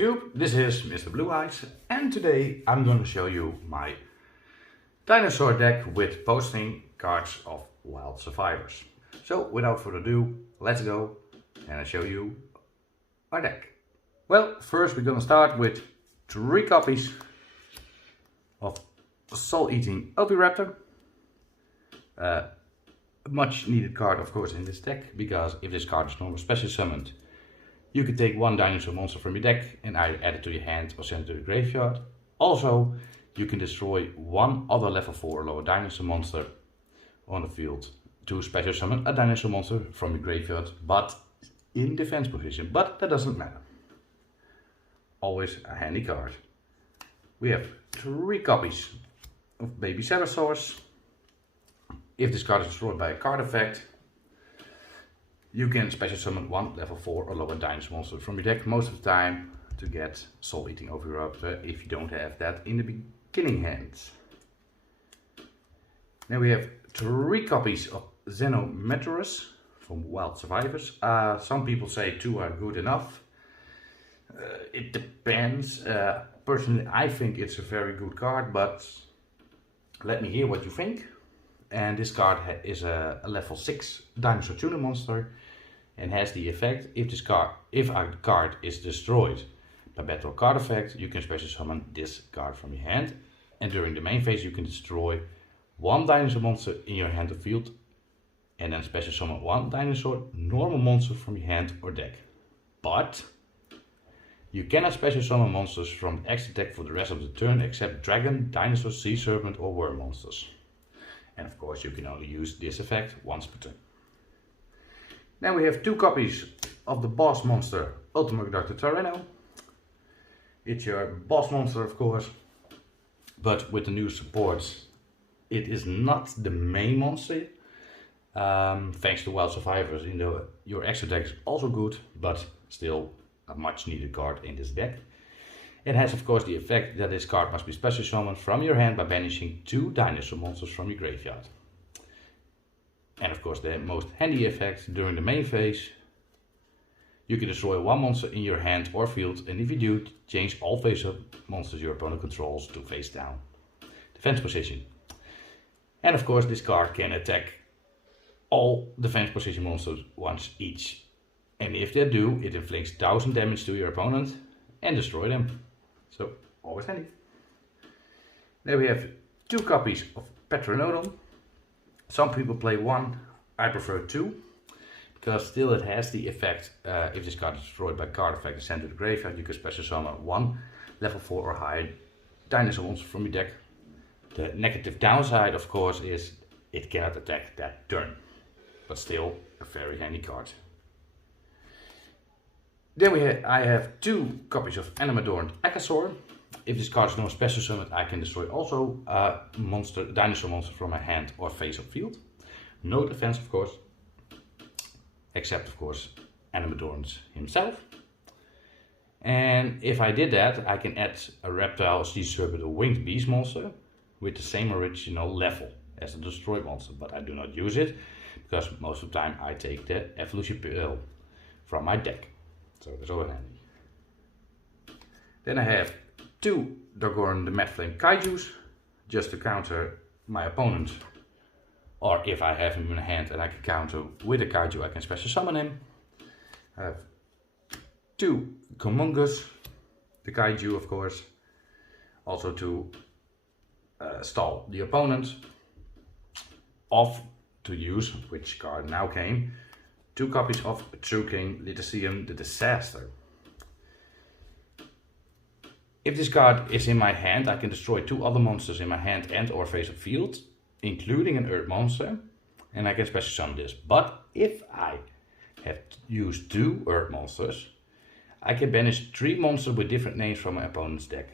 YouTube, this is Mr. Blue Eyes, and today I'm going to show you my Dinosaur deck with posting cards of Wild Survivors. So without further ado, let's go and I'll show you our deck. Well, first we're going to start with 3 copies of Soul Eating Oviraptor. A much needed card of course in this deck, because if this card is normal special summoned, you can take 1 dinosaur monster from your deck and either add it to your hand or send it to the graveyard. Also, you can destroy 1 other level 4 or lower dinosaur monster on the field to special summon a dinosaur monster from your graveyard, but in defense position. But that doesn't matter. Always a handy card. We have 3 copies of Baby Dinosaurs. If this card is destroyed by a card effect, you can special summon 1 level 4 or lower dinosaur monster from your deck most of the time to get Soul Eating Oviraptor if you don't have that in the beginning hand. Then we have 3 copies of Miss&Mr from Wild Survivors. Some people say 2 are good enough. It depends. Personally, I think it's a very good card, but let me hear what you think. And this card is a level 6 dinosaur tuner monster and has the effect, if a card is destroyed by battle card effect, you can special summon this card from your hand, and during the main phase you can destroy 1 dinosaur monster in your hand or field and then special summon 1 dinosaur normal monster from your hand or deck. But you cannot special summon monsters from the extra deck for the rest of the turn except dragon, dinosaur, sea serpent or worm monsters. And of course you can only use this effect once per turn. Then we have 2 copies of the boss monster Ultimate Dr. Tyranno. It's your boss monster of course, but with the new supports it is not the main monster. Thanks to Wild Survivors, your extra deck is also good, but still a much needed card in this deck. It has of course the effect that this card must be special summoned from your hand by banishing 2 dinosaur monsters from your graveyard. And of course the most handy effect during the main phase, you can destroy 1 monster in your hand or field, and if you do, change all face-up monsters your opponent controls to face down defense position. And of course this card can attack all defense position monsters once each. And if they do, it inflicts 1000 damage to your opponent and destroy them. So always handy. Then we have 2 copies of Petronodon. Some people play 1, I prefer 2, because still it has the effect, if this card is destroyed by card effect and sent to the graveyard, you can special summon 1 level 4 or higher dinosaur monster from your deck. The negative downside of course is it cannot attack that turn, but still a very handy card. Then I have 2 copies of Animadorned Dinosaur. If this card is no special summon, I can destroy also a dinosaur monster from my hand or face-up field. No defense of course, except of course Animadorned himself. And if I did that, I can add a reptile, sea serpent or winged beast monster with the same original level as the destroyed monster, but I do not use it because most of the time I take the evolution pill from my deck. So that's always handy. Then I have 2 Dogorn the Mad Flame Kaijus, just to counter my opponent. Or if I have him in hand and I can counter with a Kaiju, I can special summon him. I have 2 Comungus, the Kaiju of course, also to stall the opponent. Off to use, which card now came, 2 copies of True King Lyticium the Disaster. If this card is in my hand, I can destroy 2 other monsters in my hand and or face-up field, including an earth monster, and I can special summon this. But if I have used 2 earth monsters, I can banish 3 monsters with different names from my opponent's deck.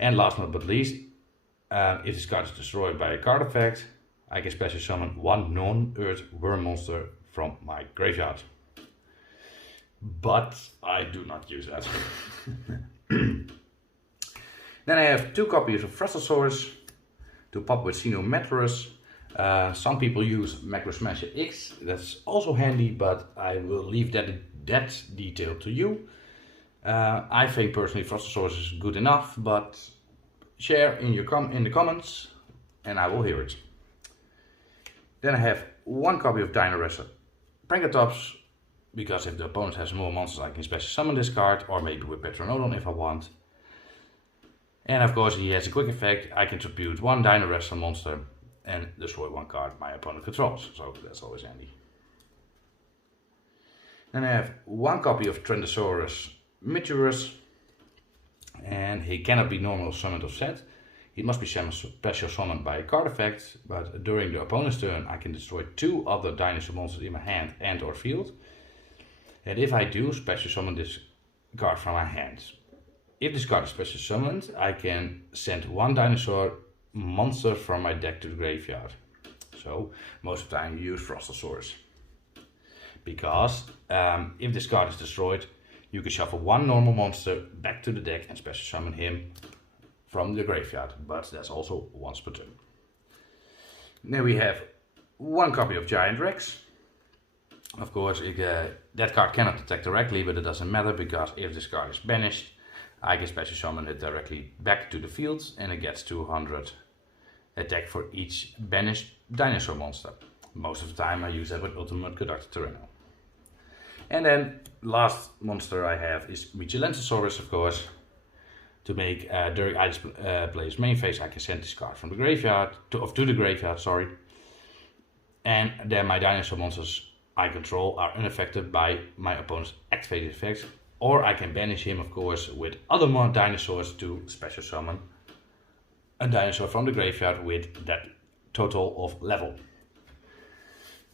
And last but not least, if this card is destroyed by a card effect, I can special summon 1 non-earth worm monster from my graveyard. But I do not use that. Then I have 2 copies of Frastosaurus to pop with Dinosaur. Some people use Macro Smasher X, that's also handy, but I will leave that detail to you. I think personally Frostosaurus is good enough, but share in the comments and I will hear it. Then I have one copy of Dinosaur Prankatops, because if the opponent has more monsters I can special summon this card, or maybe with Petronodon if I want. And of course he has a quick effect, I can tribute one Dino Wrestler monster and destroy one card my opponent controls, so that's always handy. Then I have one copy of Trendosaurus Maturus, and he cannot be normal summoned or set. He must be special summoned by a card effect, but during the opponent's turn I can destroy 2 other dinosaur monsters in my hand and or field. And if I do, special summon this card from my hand. If this card is special summoned, I can send one dinosaur monster from my deck to the graveyard. So most of the time you use Frostosaurus. Because if this card is destroyed, you can shuffle one normal monster back to the deck and special summon him from the graveyard, but that's also once per turn. Then we have one copy of Giant Rex. Of course, that card cannot attack directly, but it doesn't matter, because if this card is banished, I can special summon it directly back to the field, and it gets 200 attack for each banished dinosaur monster. Most of the time I use that with Ultimate Conductor Tyranno. And then last monster I have is Michelanthrosaurus, of course. To make during either player's main phase I can send this card from the graveyard to the graveyard, sorry. And then my dinosaur monsters I control are unaffected by my opponent's activated effects, or I can banish him, of course, with other more dinosaurs to special summon a dinosaur from the graveyard with that total of level.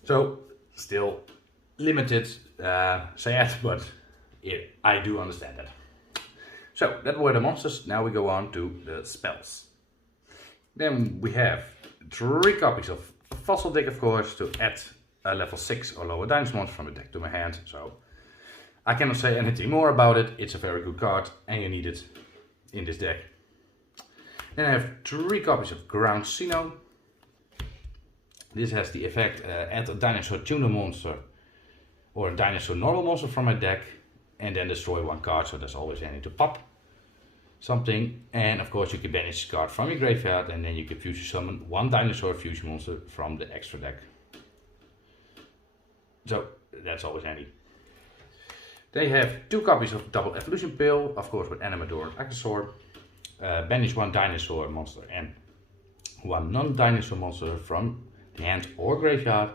So still limited, sad, but I do understand that. So that were the monsters. Now we go on to the spells. Then we have 3 copies of Fossil Deck, of course, to add a level 6 or lower dinosaur monster from the deck to my hand. So I cannot say anything more about it. It's a very good card and you need it in this deck. Then I have 3 copies of Ground Xeno. This has the effect, add a dinosaur tuner monster or a dinosaur normal monster from my deck and then destroy one card, so there's always any to pop something. And of course you can banish this card from your graveyard and then you can fusion summon one dinosaur fusion monster from the extra deck. So that's always handy. They have 2 copies of Double Evolution Pill, of course with Animador and Actosaur. Banish one dinosaur monster and one non-dinosaur monster from the hand or graveyard,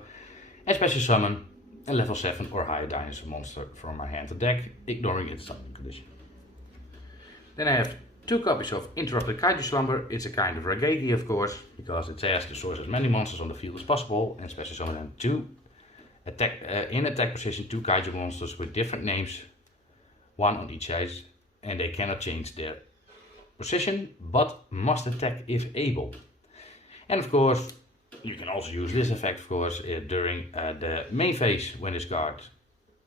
and special summon a level 7 or higher dinosaur monster from my hand to deck, ignoring its summoning condition. Then I have 2 copies of Interrupted Kaiju Slumber. It's a kind of Raigeki, of course, because it says to source as many monsters on the field as possible and special summon them to attack in attack position 2 Kaiju monsters with different names, 1 on each side, and they cannot change their position but must attack if able. And of course you can also use this effect, of course, during the main phase when this card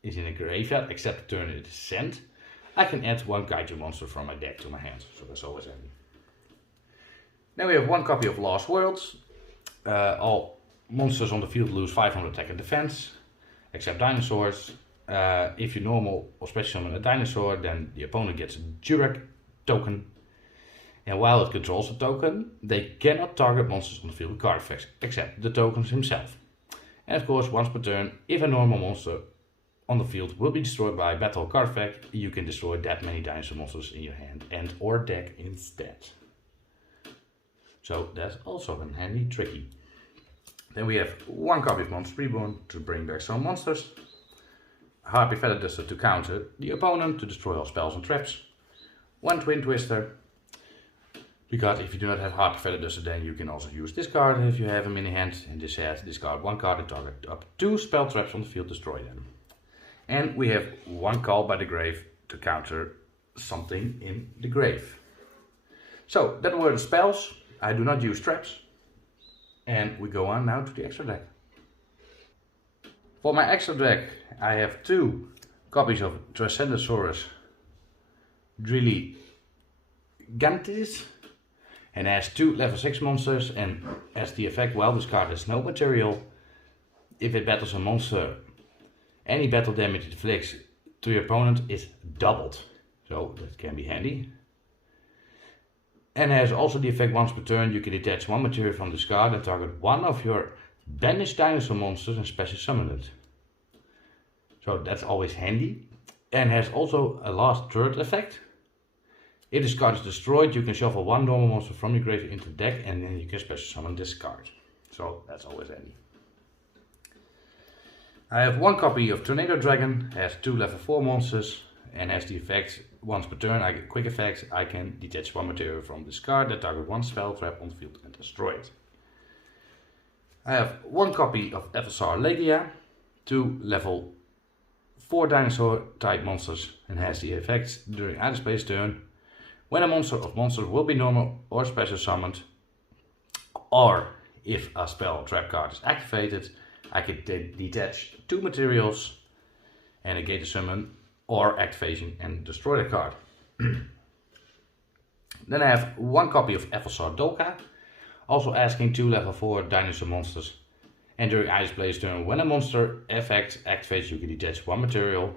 is in a graveyard, except the turn it is sent. I can add one Kaiju monster from my deck to my hand, so that's always handy. Then we have 1 copy of Lost Worlds. All monsters on the field lose 500 attack and defense, except dinosaurs. If you normal or special summon a dinosaur, then the opponent gets a Jurek token. And while it controls the token, they cannot target monsters on the field with card effects, except the tokens himself. And of course, once per turn, if a normal monster on the field will be destroyed by a battle card effect, you can destroy that many dinosaur monsters in your hand and or deck instead. So that's also a handy tricky. Then we have 1 copy of Monster Reborn to bring back some monsters. Harpy Feather Duster to counter the opponent to destroy all spells and traps. 1 Twin Twister. Because if you do not have Harpy Feather Duster, then you can also use this card if you have him in your hand. And this has discard 1 card and target up 2 spell traps on the field, destroy them. And we have 1 Call by the Grave to counter something in the grave. So that were the spells. I do not use traps. And we go on now to the extra deck. For my extra deck, I have 2 copies of Transcendosaurus Driligantis. And has 2 level 6 monsters, and as the effect, while this card has no material, if it battles a monster, any battle damage it inflicts to your opponent is doubled. so that can be handy. And has also the effect once per turn you can detach one material from the discard and target one of your banished dinosaur monsters and special summon it. So that's always handy. And has also a last third effect. If this card is destroyed, you can shuffle one normal monster from your grave into the deck and then you can special summon this card. So that's always handy. I have one copy of Tornado Dragon, has 2 level 4 monsters and has the effect once per turn. I get quick effects. I can detach one material from this card that target one spell trap on the field and destroy it. I have one copy of Dinosaur Ladia, 2 level 4 dinosaur type monsters and has the effects during either space turn. When a monster of monsters will be normal or special summoned, or if a spell trap card is activated, I can detach 2 materials and negate a summon or activation and destroy the card. Then I have one copy of Dinosaur Dolka, also asking 2 level 4 dinosaur monsters. And during either player's turn, when a monster effect activates, you can detach one material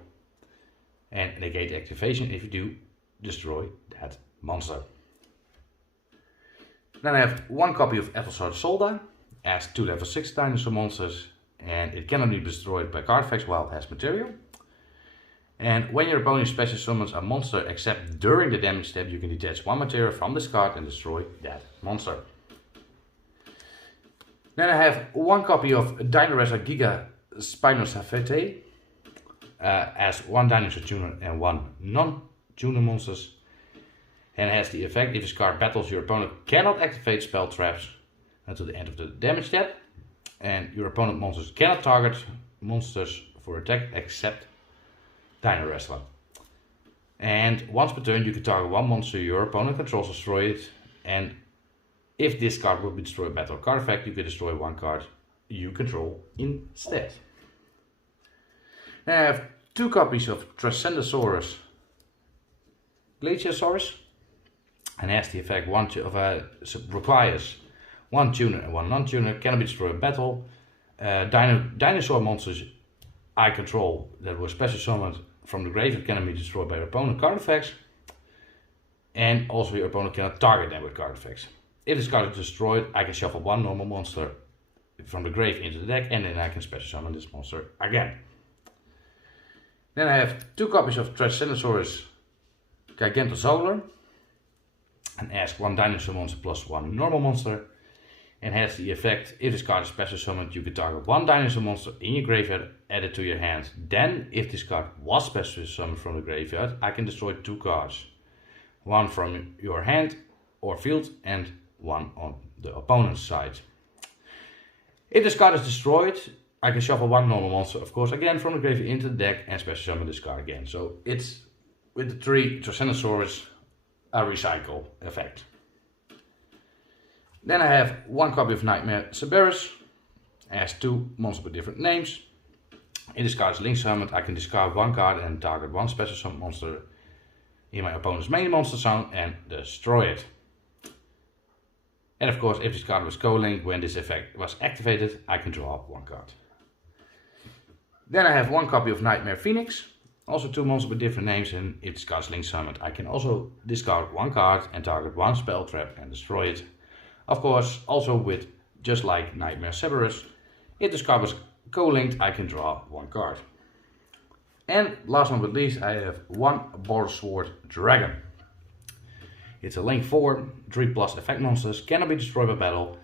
and negate activation. If you do, destroy that monster. Then I have one copy of Dinosaur Solda, as 2 level 6 dinosaur monsters, and it cannot be destroyed by card effects while it has material. And when your opponent special summons a monster except during the damage step, you can detach one material from this card and destroy that monster. Then I have one copy of Dinosaur Giga Spinosaurus, as 1 dinosaur tuner and 1 non-tuner monsters. And it has the effect, if this card battles, your opponent cannot activate spell traps until the end of the damage step. And your opponent monsters cannot target monsters for attack except Dino Wrestler. And once per turn you can target one monster your opponent controls, destroy it. And if this card will be destroyed by battle card effect, you can destroy one card you control instead. Then I have 2 copies of Transcendosaurus Glaciosaurus. And has the effect requires 1 tuner and 1 non-tuner, cannot be destroyed in battle. Dinosaur monsters I control that were special summoned from the grave cannot be destroyed by your opponent card effects. And also your opponent cannot target them with card effects. If this card is destroyed, I can shuffle 1 normal monster from the grave into the deck and then I can special summon this monster again. Then I have 2 copies of Transcendosaurus Gigantozolar and ask 1 dinosaur monster plus 1 normal monster. And has the effect, if this card is special summoned, you can target 1 dinosaur monster in your graveyard, add it to your hand. Then, if this card was special summoned from the graveyard, I can destroy 2 cards. 1 from your hand or field and 1 on the opponent's side. If this card is destroyed, I can shuffle 1 normal monster, of course, again from the graveyard into the deck and special summon this card again. So it's, with the 3 Transcendosaurus, a recycle effect. Then I have 1 copy of Nightmare Cerberus, has 2 monsters with different names. In this card is link summoned, I can discard 1 card and target 1 special summon monster in my opponent's main monster zone and destroy it. And of course, if this card was co-linked, when this effect was activated, I can draw 1 card. Then I have 1 copy of Nightmare Phoenix, also 2 monsters with different names, and if this card is link summoned, I can also discard 1 card and target 1 spell trap and destroy it. Of course, also with, just like Nightmare Cerberus, if this card was co-linked, I can draw 1 card. And last but not least, I have 1 Boarsword Dragon. It's a link 4, 3+ effect monsters, cannot be destroyed by battle.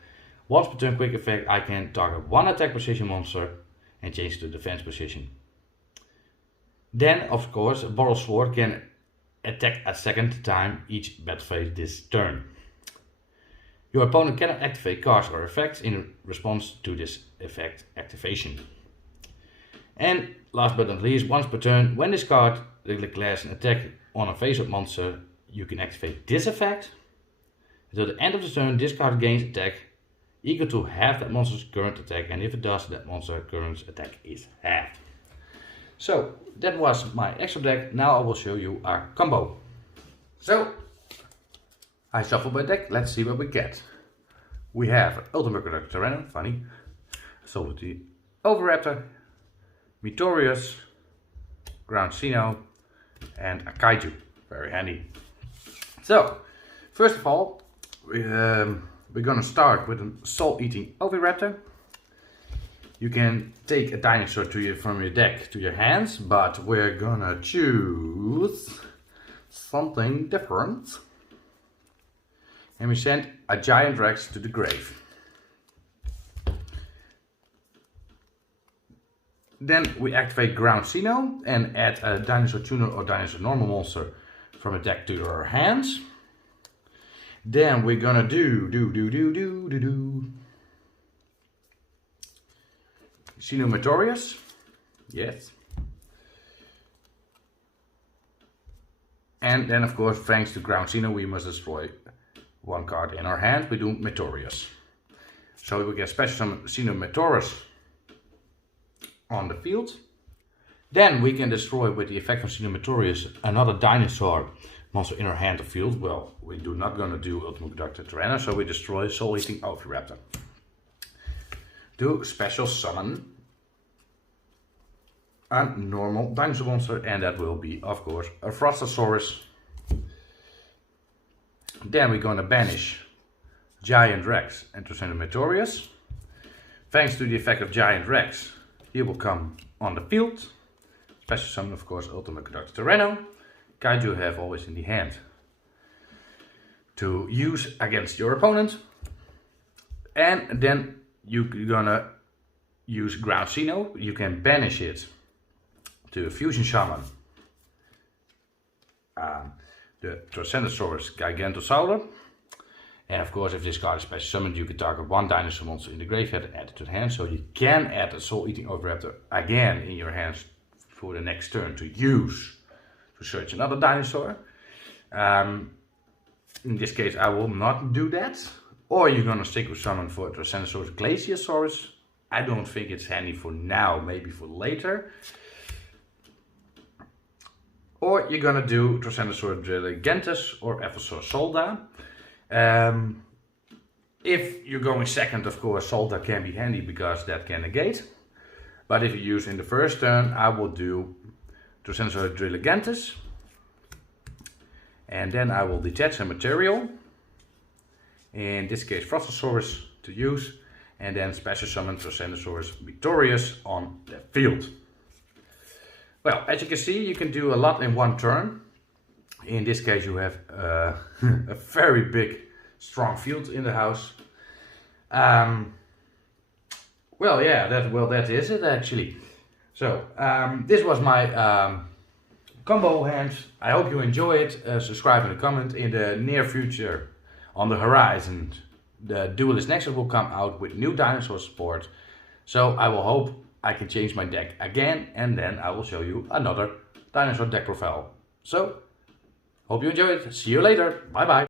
Once per turn quick effect, I can target 1 attack position monster and change to defense position. Then, of course, Boarsword can attack a second time each battle phase this turn. Your opponent cannot activate cards or effects in response to this effect activation. And last but not least, once per turn, when this card declares an attack on a face-up monster, you can activate this effect. Until the end of the turn, this card gains attack equal to half that monster's current attack, and if it does, that monster's current attack is halved. So that was my extra deck. Now I will show you our combo. So I shuffle my deck, let's see what we get. We have Ultimate Tyrannus, funny, Solidity Oviraptor, Meteorius, Ground Xeno, and a Kaiju. Very handy. So, first of all, we're gonna start with a soul-eating Oviraptor. You can take a dinosaur from your deck to your hands, but we're gonna choose something different. And we send a Giant Rex to the grave. Then we activate Ground Xeno and add a Dinosaur Tuner or Dinosaur Normal monster from a deck to our hands. Then we're gonna do Xenometorius. Yes. And then of course, thanks to Ground Xeno, we must destroy one card in our hand. We do Metorius. So we get special summon Xenometorius on the field. Then we can destroy with the effect of Xenometorius another dinosaur monster in our hand or field. Well, we do not gonna do Ultimate Conductor Tyranno, so we destroy Soul Eating Oviraptor. Do special summon a normal dinosaur monster, and that will be, of course, a Frostosaurus. Then we're gonna banish Giant Rex and Xenometorius. Thanks to the effect of Giant Rex, he will come on the field. Special summon, of course, Ultimate Conductor Tyranno. Kaiju have always in the hand to use against your opponent. And then you're gonna use Ground Xeno. You can banish it to a Fusion Shaman, the Trocentosaurus Gigantosaurus. And of course, if this card is special summoned, you can target one dinosaur monster in the graveyard and add it to the hand. So you can add a Soul Eating Oviraptor again in your hands for the next turn to use to search another dinosaur. In this case, I will not do that. Or you're gonna stick with summon for Trocentosaurus Glaciosaurus. I don't think it's handy for now, maybe for later. Or you're gonna do Trocentosaurus Gigantus or Ephosaur Solda. If you're going second, of course, Solda can be handy because that can negate. But if you use in the first turn, I will do Trocentosaurus Gigantus. And then I will detach a material. In this case, Frostosaurus to use. And then special summon Trocentosaurus Victorious on the field. Well, as you can see, you can do a lot in one turn. In this case, you have a very big, strong field in the house. Well, yeah, that is it actually. So, this was my combo hand. I hope you enjoy it. Subscribe and comment. In the near future, on the horizon, the Duelist Nexus will come out with new dinosaur support. So I will hope I can change my deck again, and then I will show you another dinosaur deck profile. So, hope you enjoyed. See you later. Bye bye.